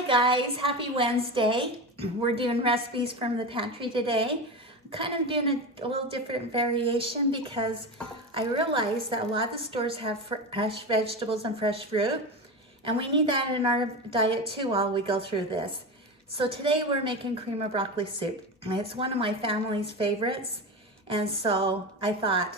Hi guys, happy Wednesday. We're doing recipes from the pantry today. I'm kind of doing a little different variation because I realized that a lot of the stores have fresh vegetables and fresh fruit, and we need that in our diet too while we go through this. So today we're making cream of broccoli soup. It's one of my family's favorites, and so I thought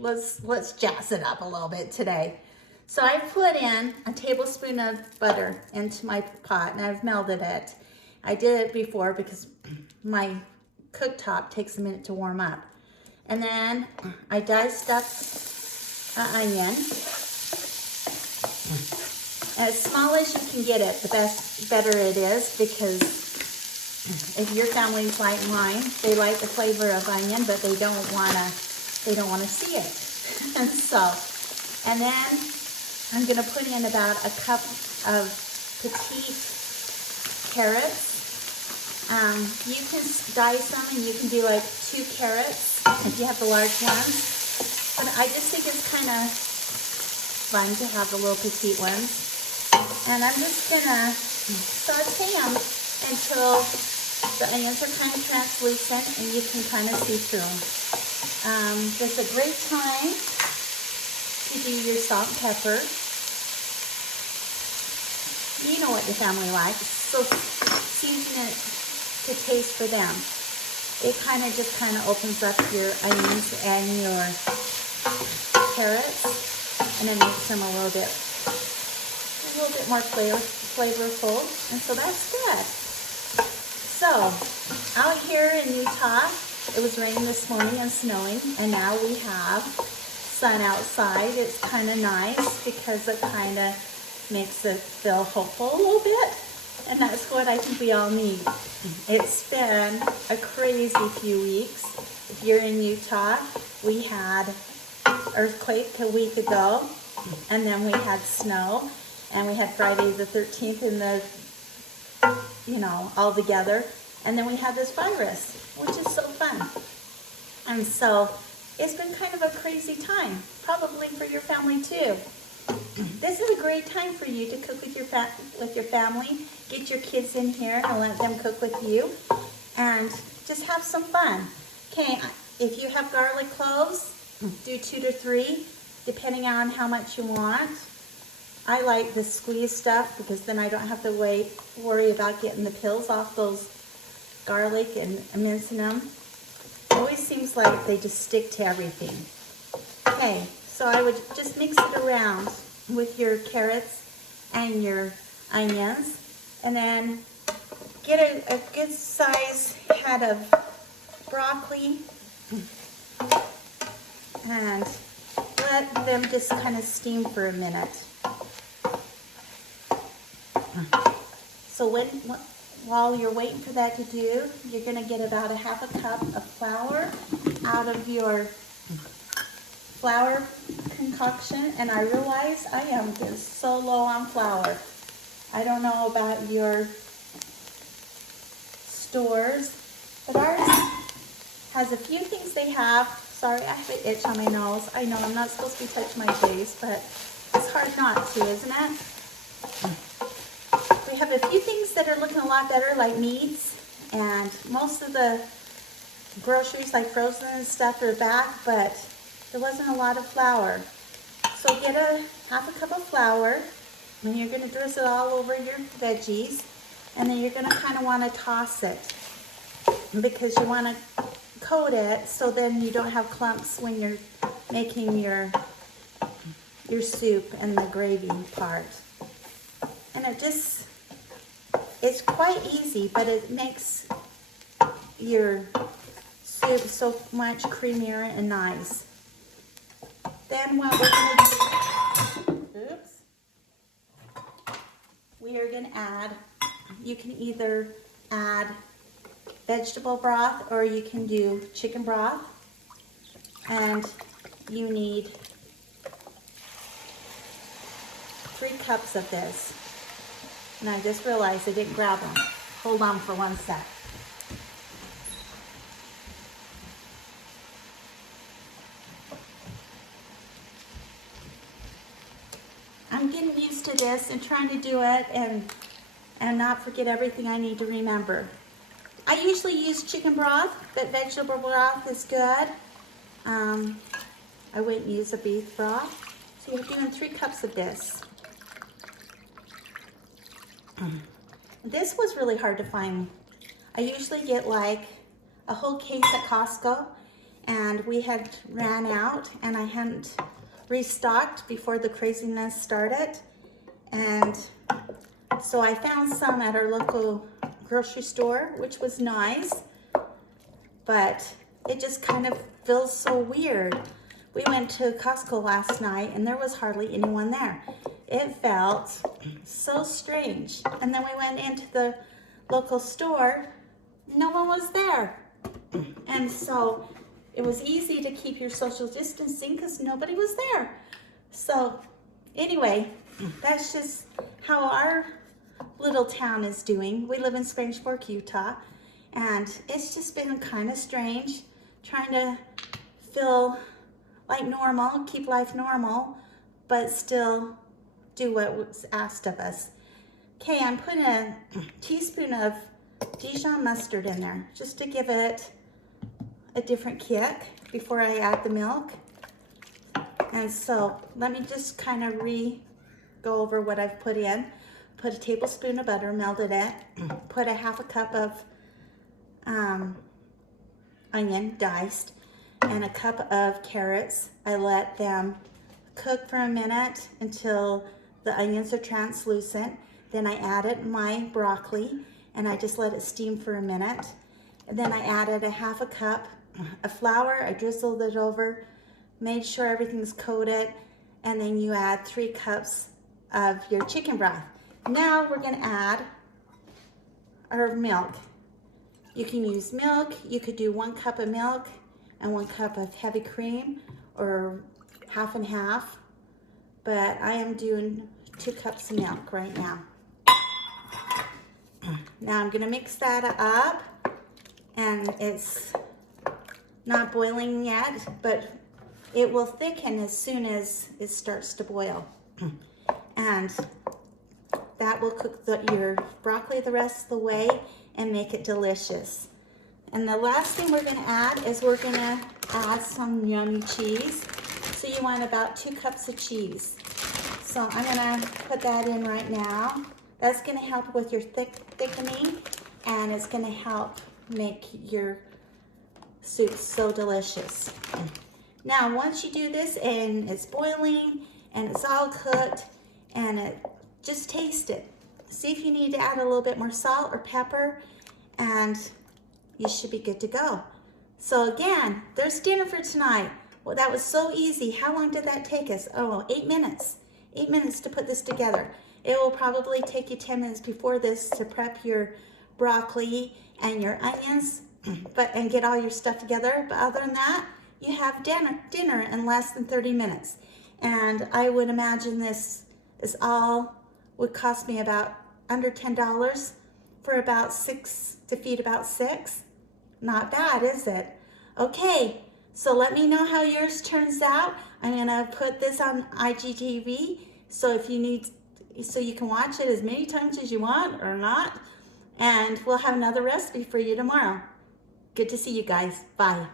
let's jazz it up a little bit today. So I put in a tablespoon of butter into my pot and I've melted it. I did it before because my cooktop takes a minute to warm up. And then I diced up an onion. As small as you can get it, the better it is, because if your family's like mine, they like the flavor of onion, but they don't wanna see it. And then I'm gonna put in about a cup of petite carrots. You can dice them and you can do like 2 carrots if you have the large ones. But I just think it's kind of fun to have the little petite ones. And I'm just gonna saute them until the onions are kind of translucent and you can kind of see through them. This is a great time to do your salt and pepper. You know what your family likes, so season it to taste for them. It kind of opens up your onions and your carrots, and it makes them a little bit more flavorful, and so that's good. So out here in Utah, it was raining this morning and snowing, and now we have sun outside. It's kind of nice because it kind of makes it feel hopeful a little bit, and that's what I think we all need. It's been a crazy few weeks. If you're in Utah, we had earthquake a week ago, and then we had snow, and we had Friday the 13th in the, all together, and then we had this virus, which is so fun. And so it's been kind of a crazy time, probably for your family too. This is a great time for you to cook with your family. Get your kids in here and let them cook with you, and just have some fun. Okay, if you have garlic cloves, do 2 to 3, depending on how much you want. I like the squeeze stuff because then I don't have to worry about getting the peels off those garlic and mincing them. It always seems like they just stick to everything. Okay, so I would just mix it around with your carrots and your onions, and then get a good size head of broccoli and let them just kind of steam for a minute. So while you're waiting for that to do, you're going to get about a half a cup of flour out of your flour concoction, and I realize I am just so low on flour. I don't know about your stores, but ours has a few things they have. Sorry, I have an itch on my nose. I know I'm not supposed to be touching my face, but it's hard not to, isn't it? We have a few things that are looking a lot better, like meats, and most of the groceries like frozen and stuff are back, but there wasn't a lot of flour. So get a half a cup of flour, and you're going to drizzle it all over your veggies, and then you're going to kind of want to toss it because you want to coat it so then you don't have clumps when you're making your soup and the gravy part. And it's quite easy, but it makes your soup so much creamier and nice. Then what we are going to add, you can either add vegetable broth or you can do chicken broth, and you need 3 cups of this. And I just realized I didn't grab them. Hold on for 1 sec. I'm getting used to this and trying to do it, and and not forget everything I need to remember. I usually use chicken broth, but vegetable broth is good. I wouldn't use a beef broth. So you're doing 3 cups of this. This was really hard to find. I usually get like a whole case at Costco, and we had ran out and I hadn't restocked before the craziness started. And so I found some at our local grocery store, which was nice, but it just kind of feels so weird. We went to Costco last night and there was hardly anyone there. It felt so strange. And then we went into the local store, no one was there. And so it was easy to keep your social distancing because nobody was there. So anyway, that's just how our little town is doing. We live in Spanish Fork, Utah, and it's just been kind of strange trying to feel like normal, keep life normal, but still do what was asked of us. Okay, I'm putting a teaspoon of Dijon mustard in there just to give it a different kick before I add the milk. And so let me just kind of go over what I've put in. Put a tablespoon of butter, melted it. Put a 1/2 cup of onion diced and a cup of carrots. I let them cook for a minute until the onions are translucent. Then I added my broccoli and I just let it steam for a minute. And then I added a 1/2 cup of flour. I drizzled it over, made sure everything's coated, and then you add 3 cups of your chicken broth. Now we're gonna add our milk. You can use milk. You could do 1 cup of milk and 1 cup of heavy cream, or 1/2 and 1/2. But I am doing 2 cups of milk right now. Now I'm gonna mix that up, and it's not boiling yet, but it will thicken as soon as it starts to boil. And that will cook your broccoli the rest of the way and make it delicious. And the last thing we're gonna add is we're gonna add some yummy cheese. So you want about 2 cups of cheese. So I'm gonna put that in right now. That's gonna help with your thickening, and it's gonna help make your soup so delicious. Now, once you do this and it's boiling and it's all cooked, and just taste it. See if you need to add a little bit more salt or pepper, and you should be good to go. So again, there's dinner for tonight. Well, that was so easy. How long did that take us? Oh, 8 minutes. 8 minutes to put this together. It will probably take you 10 minutes before this to prep your broccoli and your onions, and get all your stuff together. But other than that, you have dinner in less than 30 minutes. And I would imagine this is all would cost me about under $10 for about 6 to feed about 6. Not bad, is it? Okay, so let me know how yours turns out. I'm gonna put this on IGTV, so if you need, so you can watch it as many times as you want or not. And we'll have another recipe for you tomorrow. Good to see you guys. Bye.